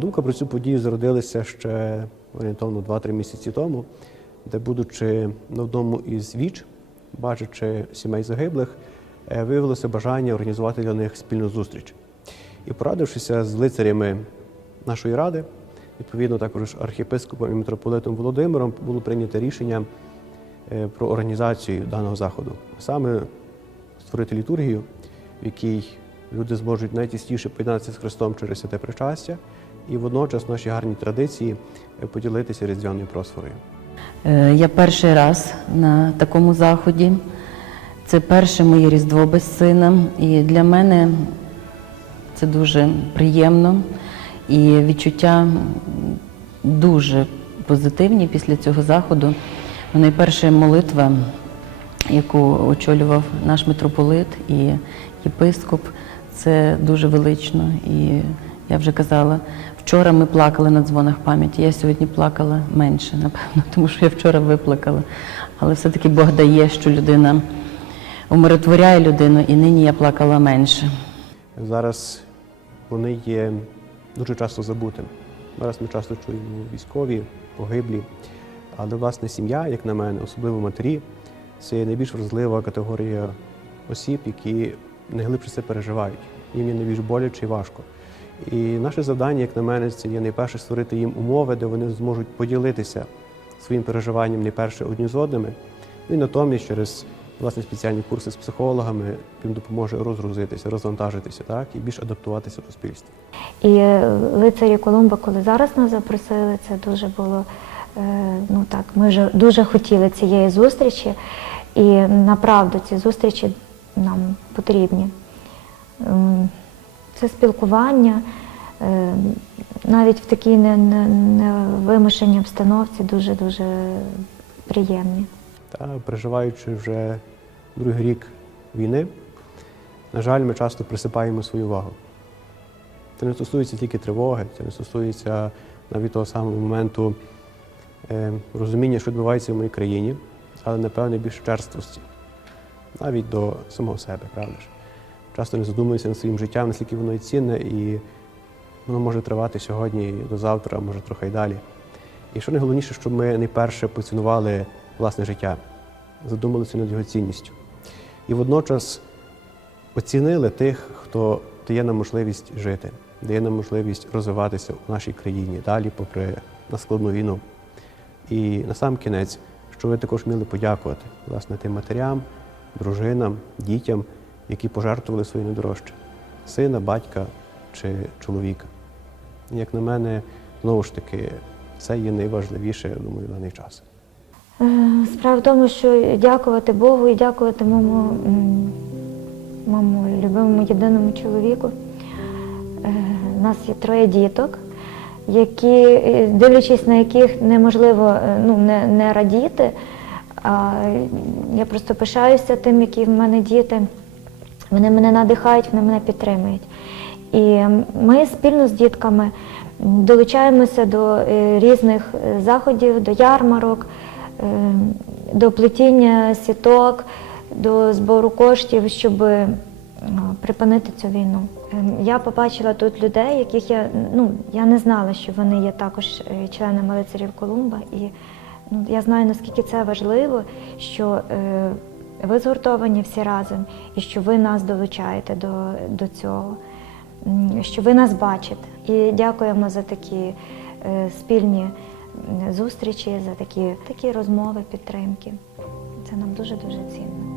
Думка про цю подію зародилася ще орієнтовно 2-3 місяці тому, де, будучи на одному із віч, бачачи сімей загиблих, е, виявилося бажання організувати для них спільну зустріч. І порадившися з лицарями нашої ради, відповідно також архієпископом і митрополитом Володимиром, було прийнято рішення е, про організацію даного заходу. Саме створити літургію, в якій люди зможуть найтісніше поєднатися з Христом через святе причастя, і водночас наші гарні традиції е, поділитися різдвяною просфорою. Е, Я перший раз на такому заході. Це перше моє Різдво без сина. І для мене це дуже приємно і відчуття дуже позитивні після цього заходу. Найперша молитва, яку очолював наш митрополит і єпископ, це дуже велично. І я вже казала, вчора ми плакали на дзвонах пам'яті. Я сьогодні плакала менше, напевно, тому що я вчора виплакала. Але все-таки Бог дає, що людина умиротворяє людину, і нині я плакала менше. Зараз вони є дуже часто забутими. Зараз ми часто чуємо військові, погиблі. Але власне сім'я, як на мене, особливо матері, це найбільш вразлива категорія осіб, які найглибше це переживають. Їм є найбільш боляче і важко. І наше завдання, як на мене, це є найперше створити їм умови, де вони зможуть поділитися своїм переживанням найперше одні з одними. І натомість через власне спеціальні курси з психологами їм допоможе розгрузитися, розвантажитися, так і більш адаптуватися в суспільстві. І лицарі Колумба, коли зараз нас запросили, це дуже було е, ну так. Ми вже дуже хотіли цієї зустрічі, і направду ці зустрічі нам потрібні. Це спілкування е, навіть в такій не- не- невимушеній обстановці дуже дуже приємні. Та переживаючи вже другий рік війни, на жаль, ми часто присипаємо свою увагу. Це не стосується тільки тривоги, це не стосується навіть того самого моменту е, розуміння, що відбувається в моїй країні, але напевне більш черствості, навіть до самого себе, правда ж? Часто не задумуюся над своїм життям, наскільки воно і цінне, і воно може тривати сьогодні до завтра, може трохи й далі. І що найголовніше, щоб ми найперше поцінували власне життя, задумалися над його цінністю. І водночас оцінили тих, хто дає нам можливість жити, дає нам можливість розвиватися у нашій країні далі, попри складну війну. І на сам кінець, що ви також вміли подякувати власне тим матерям, дружинам, дітям, які пожертвували своє найдорожче сина, батька чи чоловіка. Як на мене, знову ж таки, це є найважливіше, я думаю, в даний час. Е, Справа в тому, що дякувати Богу і дякувати моєму, моєму любимому єдиному чоловіку. Е, У нас є троє діток, які, е, дивлячись на яких неможливо е, ну, не, не радіти. А я просто пишаюся тим, які в мене діти. Вони мене надихають, вони мене підтримують. І ми спільно з дітками долучаємося до е, різних е, заходів, до ярмарок, е, до плетіння сіток, до збору коштів, щоб припинити цю війну. Я побачила тут людей, яких я ну я не знала, що вони є також членами лицарів Колумба. І ну, я знаю, наскільки це важливо, що ви згуртовані всі разом, і що ви нас долучаєте до, до цього, що ви нас бачите. І дякуємо за такі е, спільні зустрічі, за такі, такі розмови, підтримки. Це нам дуже дуже цінно.